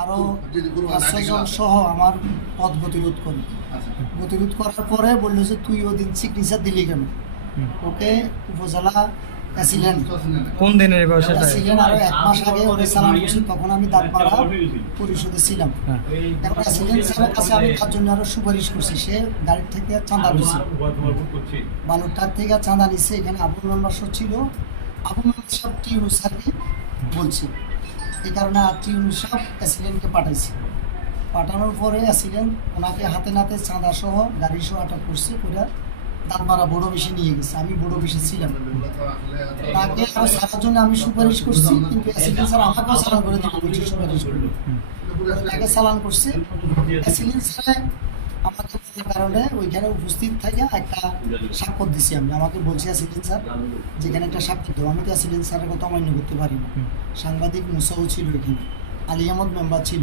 আরও 5-6 জন সহ আমার পথ গতিরোধ করে। গতিরোধ করার পরে বললো যে তুই ওদিন সিগনেচার দিলি কেন? ওকে উপজেলা অ্যাসিলেন্ট কোন দিনের এই ব্যবসাটা? অ্যাসিলেন্ট আরও 1 মাস আগে ওরে চালান করছি, তখন আমি দাঁতমারা পরিষদে ছিলাম। এখন অ্যাসিলেন্ট স্যারের কাছে আমি তার জন্য আরও সুপারিশ করছি। সে গাড়ির থেকে চাঁদা দিচ্ছে, বালুরটার থেকে চাঁদা নিচ্ছে। এখানে আবুল মেম্বার ছিল, আবুল মেম্বার সব টিউনু স্যারকে বলছে। এই কারণে টিউনু সাহেব অ্যাসিলেন্টকে পাঠাইছি। পাঠানোর পরে অ্যাসিলেন্ট ওনাকে হাতে নাতে চাঁদা সহ গাড়ি সহ আটক করছে, করে দাঁতমারা বড় বেশি নিয়ে গেছে। আমি বড় বেশি ছিলাম, তাকে আরও ছাড়ার জন্য আমি সুপারিশ করছি, কিন্তু অ্যাসিলেন্ট স্যার আমাকেও চালান করে দিতে বলছে, সুপারিশ করলো। তাকে চালান করছে অ্যাসিলেন্ট স্যার আমাকে কারণে ওইখানে উপস্থিত থাকে একটা স্বাক্ষর দিছি আমি। আমাকে বলছি অ্যাসিলেন্ট স্যার যেখানে একটা স্বাক্ষর দেবো, আমি তো অ্যাসিলেন্ট স্যারের কথা অমান্য করতে পারি না। সাংবাদিক মুসাও ছিল এখানে, আলী আহমদ মেম্বার ছিল,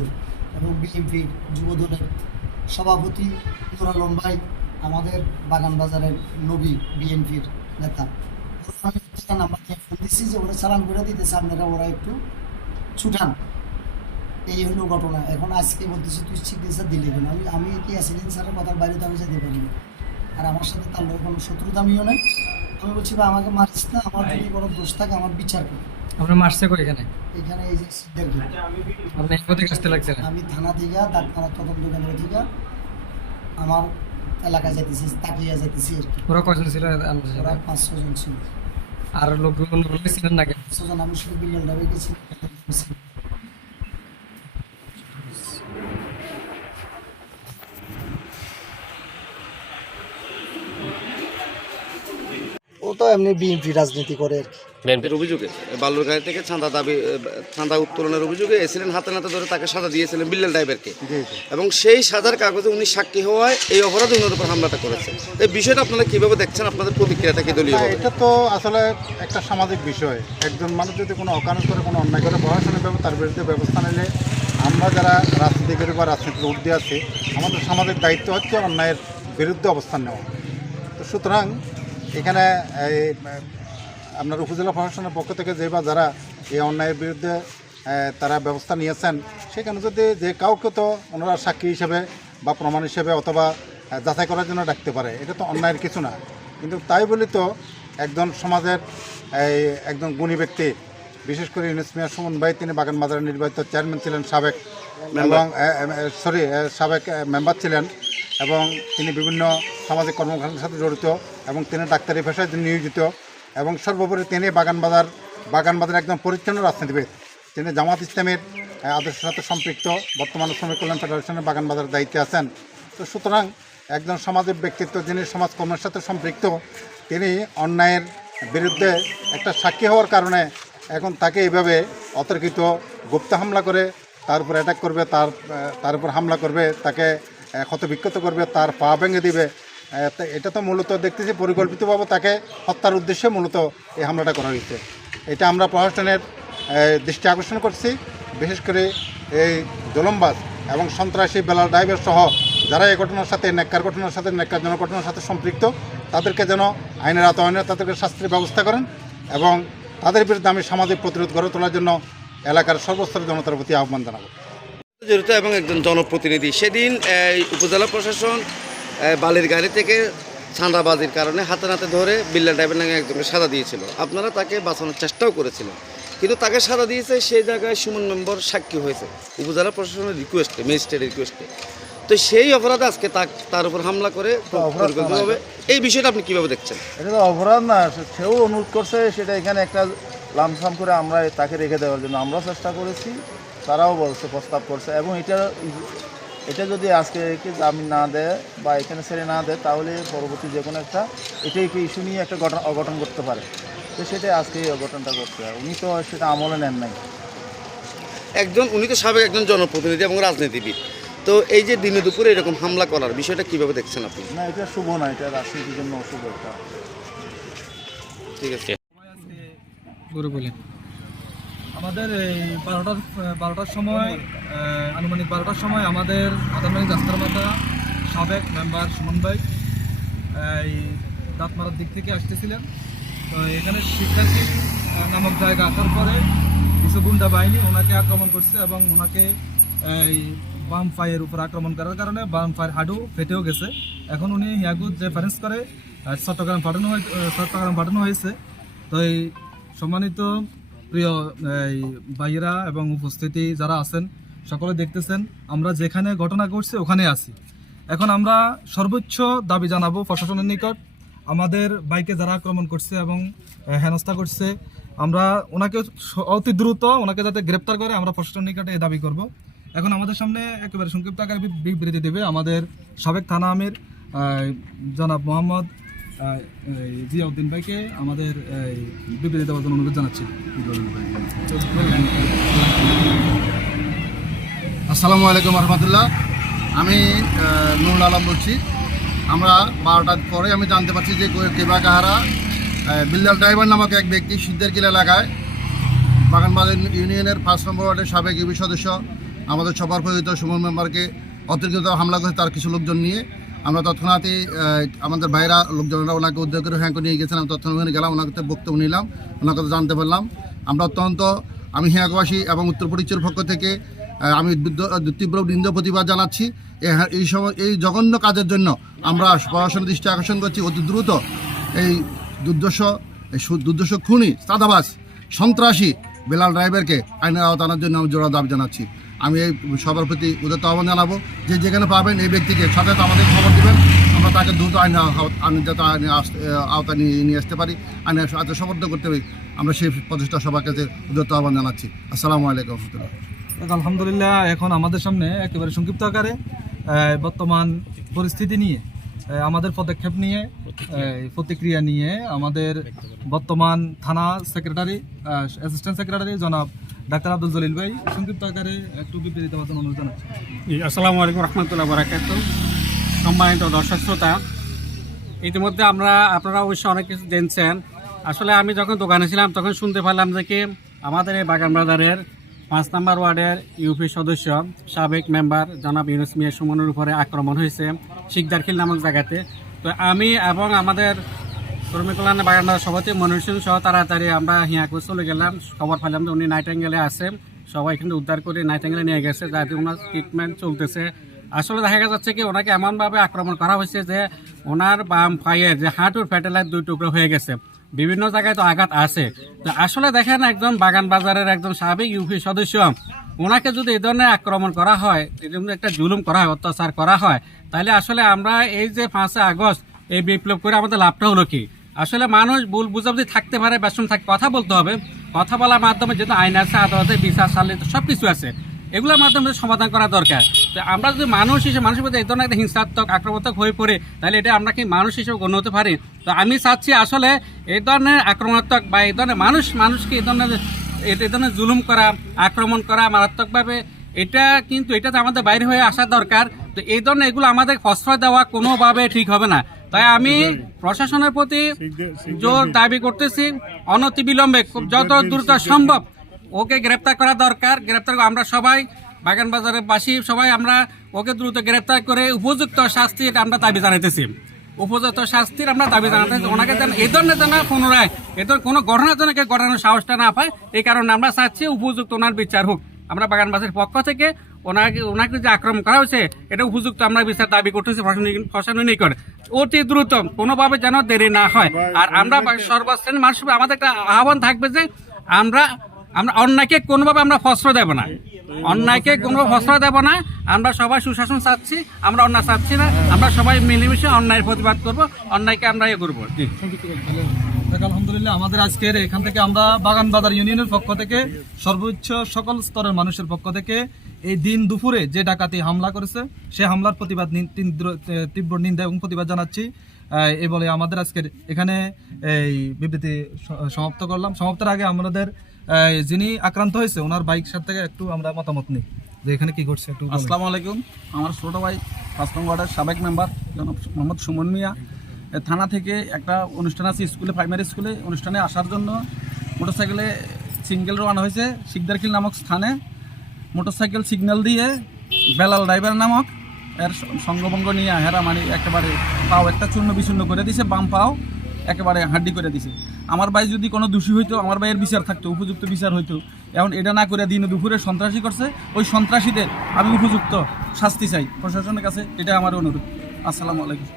এবং বিএনপির যুবদলের সভাপতি নুর আলম ভাই, আমাদের বাগান বাজারের নবী বিএনপির নেতা। আমি একটা নাম্বার নিয়ে ফোন দিচ্ছি যে ওরা চালান করে দিতেছে, আপনারা ওরা একটু ছুটান। এই হলো ঘটনা। এখন আজকে বলতেছি তুই সিগনেচার দিলি কেন? আমি কি অ্যাসিলেন্ট স্যারের কথার বাইরে তো আমি যেতে পারি না, আর আমার সাথে তার লোক কোনো শত্রুতামিও নেই। আমি বলছি বা আমাকে মারছিস না, আমার যদি কোনো দোষ থাকে আমার বিচার করি। আপনার মারছে কই এখানে? এখানে এই যে সিদ্ধার গেট, আপনি কোথায় আসতে লাগছে না? আমি থানা থেকে দাঁতমারা তদন্ত কেন্দ্র থেকে আমার এলাকায় যাইতেছি, তাকিয়া যাইতেছি আর কি। ওরা কয়জন ছিল? ওরা 5-6 জন ছিল। আর লোকগুলো ছিলেন নাকি? 5-6 জন, আমি শুধু বিল্ডারটা গেছি। ও তো এমনি বিএনপি রাজনীতি করে আর কি। বিএনপির অভিযোগে বালুরঘাট থেকে চাঁদা উত্তোলনের অভিযোগে এসিলেন হাতে নাতে ধরে তাকে সাজা দিয়েছিলেন বিল্লাল ড্রাইভারকে, এবং সেই সাজার কাগজে উনি সাক্ষী হওয়ায় এই অপরাধে উনার উপর হামলাটা করেছে। এই বিষয়টা আপনারা কিভাবে দেখছেন? আপনাদের প্রতিক্রিয়াটা কি দলীয়? এটা তো আসলে একটা সামাজিক বিষয়। একজন মানুষ যদি কোনো অকারণ করে, কোনো অন্যায় করে, প্রশাসনিক তার বিরুদ্ধে ব্যবস্থা নিলে আমরা যারা রাজনীতি করি বা রাজনীতির ঊর্ধ্বে আছি, আমাদের সামাজিক দায়িত্ব হচ্ছে অন্যায়ের বিরুদ্ধে অবস্থান নেওয়া। তো সুতরাং এখানে আপনার উপজেলা প্রশাসনের পক্ষ থেকে যে বা যারা এই অন্যায়ের বিরুদ্ধে তারা ব্যবস্থা নিয়েছেন, সেখানে যদি যে কাউকে তো ওনারা সাক্ষী হিসেবে বা প্রমাণ হিসেবে অথবা যাচাই করার জন্য ডাকতে পারে, এটা তো অন্যায়ের কিছু না। কিন্তু তাই বলি তো একজন সমাজের একজন গুণী ব্যক্তি, বিশেষ করে ইউনুস মিয়া সুমন ভাই, তিনি বাগান বাজারের নির্বাচিত চেয়ারম্যান ছিলেন, সাবেক এবং সাবেক মেম্বার ছিলেন, এবং তিনি বিভিন্ন সামাজিক কর্মকাণ্ডের সাথে জড়িত, এবং তিনি ডাক্তারি পেশায় নিয়োজিত, এবং সর্বোপরি তিনি বাগান বাজার একজন পরিচ্ছন্ন রাজনীতিবিদ। তিনি জামাত ইসলামের আদর্শের সাথে সম্পৃক্ত, বর্তমানে শ্রমিক কল্যাণ ফেডারেশনের বাগান বাজারের দায়িত্বে আছেন। তো সুতরাং একজন সামাজিক ব্যক্তিত্ব, যিনি সমাজকর্মের সাথে সম্পৃক্ত, তিনি অন্যায়ের বিরুদ্ধে একটা সাক্ষী হওয়ার কারণে এখন তাকে এইভাবে অতর্কিত গুপ্ত হামলা করে তার উপর অ্যাটাক করবে, তার উপর হামলা করবে, তাকে ক্ষতবিক্ষত করবে, তার পা ভেঙে দিবে। এটা তো মূলত দেখতেছি পরিকল্পিতভাবে তাকে হত্যার উদ্দেশ্যে মূলত এই হামলাটা করা হয়েছে। এটা আমরা প্রশাসনের দৃষ্টি আকর্ষণ করছি। বিশেষ করে এই জলমবাজ এবং সন্ত্রাসী বেলাল ড্রাইভার সহ যারা এই ঘটনার সাথে, ন্যাক্কারজনক ঘটনার সাথে সম্পৃক্ত, তাদেরকে যেন আইনের আওতায় তাদেরকে শাস্তির ব্যবস্থা করেন, এবং তাদের বিরুদ্ধে আমি সামাজিক প্রতিরোধ গড়ে তোলার জন্য এলাকার সর্বস্তরের জনতার প্রতি আহ্বান জানাবো। জড়িত এবং একজন জনপ্রতিনিধি, সেদিন উপজেলা প্রশাসন বালির গাড়ি থেকে চাঁদাবাজির কারণে হাতে নাতে ধরে বিল্লাল ড্রাইভার নামে একজনকে সাজা দিয়েছিল। আপনারা তাকে বাঁচানোর চেষ্টাও করেছিলেন, কিন্তু তাকে সাজা দিয়েছে সেই জায়গায় সুমন মেম্বার সাক্ষী হয়েছে উপজেলা প্রশাসনের রিকোয়েস্টে, ম্যাজিস্ট্রেটের রিকোয়েস্টে। তো সেই অপরাধে আজকে তার উপর হামলা করে পরিকল্পিতভাবে, এই বিষয়টা আপনি কীভাবে দেখছেন? এটা তো অপরাধ না, সেও অনুরোধ করছে, সেটা এখানে একটা লামসাম করে আমরা তাকে রেখে দেওয়ার জন্য আমরা চেষ্টা করেছি, তারাও বলছে, প্রস্তাব করছে। এবং এটা যদি আজকে জামিন না দেয় বা এখানে ছেড়ে না দেয়, তাহলে পরবর্তী যে কোনো একটা এটাই ইস্যু নিয়ে একটা অঘটন করতে পারে। তো সেটাই আজকে এই অঘটনটা করছে, উনি তো সেটা আমলে নেন নাই। উনি তো সাবেক একজন জনপ্রতিনিধি এবং রাজনীতিবিদ, তো এই যে দিনে দুপুরে এরকম হামলা করার বিষয়টা কীভাবে দেখছেন আপনি? না, এটা শুভ না, এটা রাজনীতির জন্য অশুভ একটা। ঠিক আছে, আমাদের এই 12টার সময়, আনুমানিক 12টার সময় আমাদের আদালমানি রাস্তার মাথা সাবেক মেম্বার সুমন ভাই এই দাঁতমারার দিক থেকে আসতেছিলেন। তো এখানে শিক্ষার্থী নামক জায়গা আসার পরে কিছু গুন্ডা বাহিনী ওনাকে আক্রমণ করছে এবং ওনাকে এই বাম পায়ের উপর আক্রমণ করার কারণে বাম পায়ের হাঁটু ফেটেও গেছে। এখন উনি হিয়াগুত রেফারেন্স করে চট্টগ্রাম পাঠানো হয়েছে। তো এই সম্মানিত প্রিয় এই ভাইয়েরা এবং উপস্থিতি যারা আছেন সকলে দেখতেছেন, আমরা যেখানে ঘটনা ঘটছে ওখানে আছি। এখন আমরা সর্বোচ্চ দাবি জানাবো প্রশাসনের নিকট, আমাদের বাইকে যারা আক্রমণ করছে এবং হেনস্থা করছে, আমরা ওনাকে অতি দ্রুত ওনাকে যাতে গ্রেপ্তার করে আমরা প্রশাসনের নিকটে এই দাবি করব। এখন আমাদের সামনে একেবারে সংক্ষিপ্ত আকারে বিবৃতি দেবে আমাদের সাবেক থানা আমির জনাব মোহাম্মদ জিয়াউদ্দিন ভাইকে আমাদের বিবৃতি দেওয়ার জন্য অনুরোধ জানাচ্ছি। আসসালামু আলাইকুম রহমতুল্লাহ। আমি নুরুল আলম বলছি। আমরা 12টার পরে আমি জানতে পারছি যে কেবা কাহারা বিল্লাল ড্রাইভার নামক এক ব্যক্তি সিদ্ধারকিল এলাকায় বাগানবাজার ইউনিয়নের 5 নম্বর ওয়ার্ডের সাবেক ইউপি সদস্য আমাদের সবার পরিচিত সুমন মেম্বারকে অতিরিক্ত হামলা করে তার কিছু লোকজন নিয়ে আমরা তৎক্ষণাৎই আমাদের বাইরা লোকজনরা ওনাকে উদ্যোগ করে হ্যাঁ করে নিয়ে গেছিলাম। তৎক্ষণাৎ গেলাম, ওনার কাছে বক্তব্য নিলাম, ওনার কাছে জানতে পারলাম। আমরা আমি হিয়াগবাসী এবং উত্তর পরিচয়ের পক্ষ থেকে আমি তীব্র নিন্দা প্রতিবাদ জানাচ্ছি। এই জঘন্য কাজের জন্য আমরা প্রশাসনের দৃষ্টি আকর্ষণ করছি অতি দ্রুত এই দুর্দশ খুনি চাঁদাবাজ সন্ত্রাসী বেলাল ড্রাইভারকে আইনের আওতায় আনার জন্য আমি জোড়া দাবি জানাচ্ছি। আমি এই সবার প্রতি উদাত্ত আহ্বান জানাবো যে যেখানে পাবেন এই ব্যক্তিকে সাথে আমাদের খবর দেবেন, আমরা তাকে দ্রুত যাতে আওতায় নিয়ে আসতে পারি, আইনের সাথে সমর্থন করতে পারি। আমরা সেই প্রচেষ্টা সবার কাছে উদাত্ত আহ্বান জানাচ্ছি। আসসালামু আলাইকুম রহমতুল্লাহ। আলহামদুলিল্লাহ, এখন আমাদের সামনে একেবারে সংক্ষিপ্ত আকারে বর্তমান পরিস্থিতি নিয়ে, আমাদের পদক্ষেপ নিয়ে, প্রতিক্রিয়া নিয়ে আমাদের বর্তমান থানা সেক্রেটারি অ্যাসিস্ট্যান্ট সেক্রেটারি জনাব ডাক্তার আব্দুল জলিল ভাই সংক্ষিপ্ত আকারে একটু বিবৃতি দেওয়ার জন্য অনুরোধ জানাচ্ছি। আসসালামু আলাইকুম রহমতুল্লাহ বারাকাতুহু। সম্মানিত দর্শক শ্রোতা, ইতিমধ্যে আপনারা অবশ্যই অনেক কিছু জেনেছেন। আসলে আমি যখন দোকানে ছিলাম তখন শুনতে পেলাম যে কি আমাদের এই বাগানবাজারের 5 নম্বর ওয়ার্ডের ইউপি সদস্য সাবেক মেম্বার জনাব ইউনুস মিয়া সুমনের উপরে আক্রমণ হয়েছে শিকদারখিল নামক জায়গাতে। তো আমি এবং আমাদের শ্রমিক কল্যাণ বাগানবাজার সভাপতি মনির সিং সহ তাড়াতাড়ি আমরা হিয়াকুর চলে গেলাম। খবর পেলাম যে উনি নাইটেঙ্গেলে আছে, সবাই এখানে উদ্ধার করে নাইটেঙ্গেলে নিয়ে গেছে, যাতে ওনার ট্রিটমেন্ট চলতেছে। আসলে দেখা যাচ্ছে কি ওনাকে এমনভাবে আক্রমণ করা হয়েছে যে ওনার বাম পায়ের যে হাঁটুর প্যাটেলার 2 টুকরো হয়ে গেছে, বিভিন্ন জায়গায় তো আঘাত আছে। তো আসলে দেখেন একজন বাগান বাজারের একজন সাবেক ইউপি সদস্য, ওনাকে যদি এই ধরনের আক্রমণ করা হয়, এই ধরনের একটা জুলুম করা হয়, অত্যাচার করা হয়, তাহলে আসলে আমরা এই যে 5 আগস্ট এই বিপ্লব করে আমাদের লাভটা হলো কি? আসলে মানুষ ভুল বুঝাবুঝি থাকতে পারে, ব্যসন থাকে, কথা বলতে হবে। কথা বলার মাধ্যমে যেহেতু আইন আছে, আদালতে বিচার চালিত সব কিছু আছে, এগুলোর মাধ্যমে সমাধান করা দরকার। তো আমরা যদি মানুষ হিসেবে মানুষের মধ্যে এই ধরনের একটা হিংসাত্মক আক্রমণাত্মক হয়ে পড়ে, তাহলে এটা আমরা কি মানুষ হিসেবে গণ্য হতে পারি? তো আমি চাচ্ছি আসলে এই ধরনের আক্রমণাত্মক বা এই ধরনের মানুষকে এই ধরনের জুলুম করা, আক্রমণ করা মারাত্মকভাবে, এটাতে আমাদের বাইরে হয়ে আসা দরকার। তো এই ধরনের এগুলো আমাদের প্রশ্রয় দেওয়া কোনোভাবে ঠিক হবে না। তাই আমি প্রশাসনের প্রতি জোর দাবি করতেছি, অনতিবিলম্বে যত দ্রুত সম্ভব ওকে গ্রেপ্তার করা দরকার। আমরা সবাই বাগানবাজারের বাসী সবাই আমরা ওকে দ্রুত গ্রেপ্তার করে উপযুক্ত শাস্তির আমরা দাবি জানাইতেছি। উপযুক্ত শাস্তির আমরা দাবি জানাতেছি। ওনাকে যেন এই ধরনের যেন পুনরায় কোনো ঘটনার জন্য ঘটানোর সাহসটা না পায়, এই কারণে আমরা চাচ্ছি উপযুক্ত ওনার বিচার হোক। আমরা বাগানবাসীর পক্ষ থেকে ওনাকে যে আক্রমণ করা হয়েছে এটা উপযুক্ত আমরা বিচার দাবি করতেছি প্রশাসনের নিকট। অতি দ্রুত কোনোভাবে যেন দেরি না হয়। আর আমরা সর্বশ্রেণীর মানুষ আমাদের একটা আহ্বান থাকবে যে আমরা অন্যায়কে কোনোভাবে আমরা প্রশ্রয় দেব না, আমরা সবাই সুশাসন চাচ্ছি, আমরা অন্যায় চাচ্ছি না। আমরা সবাই মিলেমিশে অন্যায়ের প্রতিবাদ করব, অন্যায়কে আমরা করবো। আলহামদুলিল্লাহ, আমাদের আজকের এখান থেকে আমরা বাগানবাজার ইউনিয়নের পক্ষ থেকে সর্বোচ্চ সকল স্তরের মানুষের পক্ষ থেকে এই দিন দুপুরে যে ডাকাতি হামলা করেছে সেই হামলার প্রতিবাদ তীব্র নিন্দা এবং প্রতিবাদ জানাচ্ছি। এই বলে আমাদের আজকের এখানে এই বিবৃতি সমাপ্ত করলাম। সমাপ্তের আগে আমাদের যিনি আক্রান্ত হয়েছে ওনার বাইক সাথে থেকে একটু আমরা মতামত নিই যে এখানে কি ঘটছে একটু। আসসালামু আলাইকুম। আমার ছোট ভাই 5 নম্বর ওয়ার্ডের সাবেক মেম্বার জনাব মোহাম্মদ সুমন মিয়া থানা থেকে একটা অনুষ্ঠান আছে স্কুলে, প্রাইমারি স্কুলে অনুষ্ঠানে আসার জন্য মোটরসাইকেলে সিঙ্গেল রওনা হয়েছে শিকদারখিল নামক স্থানে। মোটরসাইকেল সিগন্যাল দিয়ে বেলাল ড্রাইভার নামক এর সঙ্গভঙ্গ নিয়ে হেরা মানে একেবারে পাও একটা চূর্ণ বিচূর্ণ করে দিছে, বাম পাও একেবারে হাড্ডি করে দিছে। আমার ভাই যদি কোনো দোষী হইতো, আমার ভাইয়ের বিচার থাকতো, উপযুক্ত বিচার হইতো, এখন এটা না করে দিন দুপুরে সন্ত্রাসী করছে, ওই সন্ত্রাসীদের আমি উপযুক্ত শাস্তি চাই প্রশাসনের কাছে, এটা আমার অনুরোধ। আসসালামু আলাইকুম।